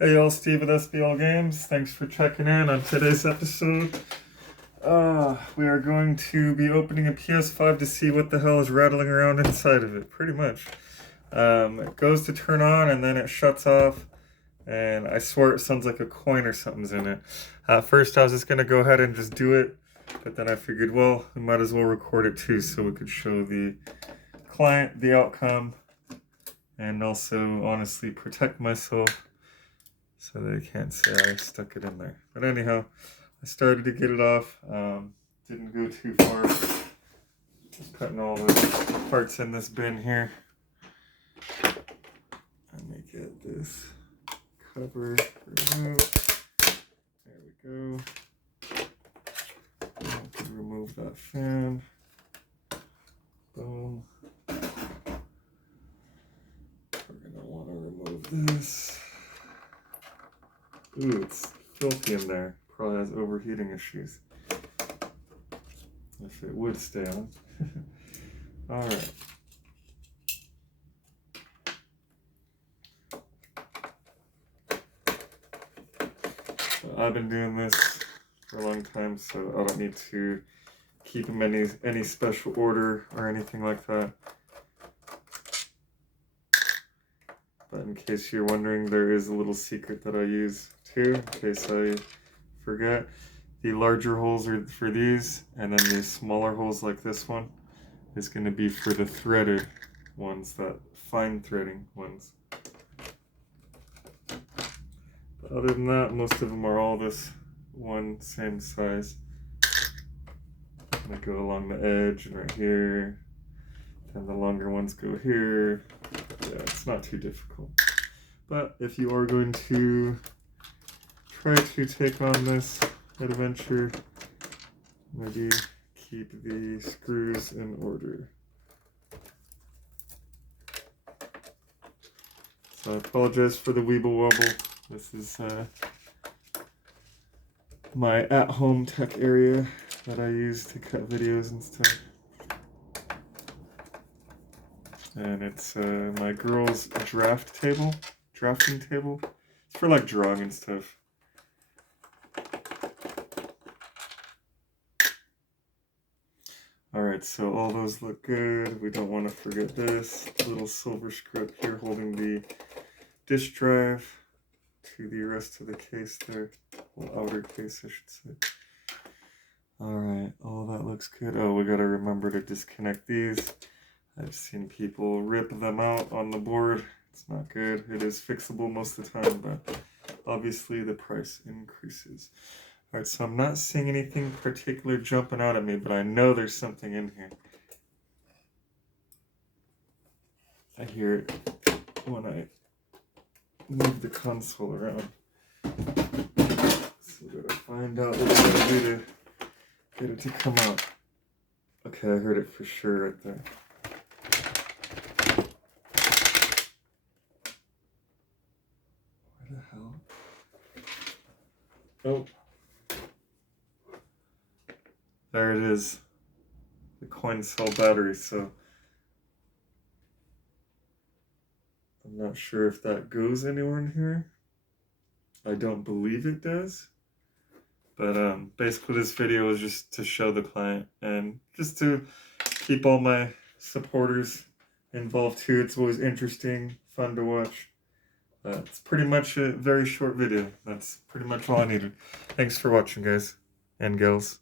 Hey y'all, Steve with SBL Games. Thanks for checking in on today's episode. We are going to be opening a PS5 to see what the hell is rattling around inside of it, pretty much. It goes to turn on and then it shuts off, and I swear it sounds like a coin or something's in it. First I was just going to go ahead and just do it, but then I figured, well, we might as well record it too so we could show the client the outcome and also honestly protect myself so they can't say I stuck it in there. But anyhow, I started to get it off. Didn't go too far. Just putting all the parts in this bin here. Let me get this cover removed. There we go. I can remove that fan. Boom. We're gonna want to remove this. Ooh, it's filthy in there. Probably has overheating issues. If it would stay on. Alright. So I've been doing this for a long time, so I don't need to keep them any special order or anything like that. But in case you're wondering, there is a little secret that I use too, in case I forget. The larger holes are for these, and then the smaller holes like this one is going to be for the threaded ones, that fine threading ones. But other than that, most of them are all this one same size. They go along the edge and right here, and the longer ones go here. Yeah, it's not too difficult. But if you are going to try to take on this adventure, maybe keep the screws in order. So I apologize for the weeble wobble. This is my at-home tech area that I use to cut videos and stuff. And it's my girl's drafting table. It's for like drawing and stuff. Alright, so all those look good. We don't want to forget this little silver screw here holding the disk drive to the rest of the case there. Well, outer case, I should say. Alright, all that looks good. Oh, we gotta remember to disconnect these. I've seen people rip them out on the board. It's not good. It is fixable most of the time, but obviously the price increases. Alright, so I'm not seeing anything particular jumping out at me, but I know there's something in here. I hear it when I move the console around. So we gotta find out what we gotta do to get it to come out. Okay, I heard it for sure right there. Where the hell? Oh. There it is, the coin cell battery. So I'm not sure if that goes anywhere in here. I don't believe it does. But basically this video is just to show the client and just to keep all my supporters involved too. It's always interesting, fun to watch. It's pretty much a very short video. That's pretty much all I needed. Thanks for watching, guys and gals.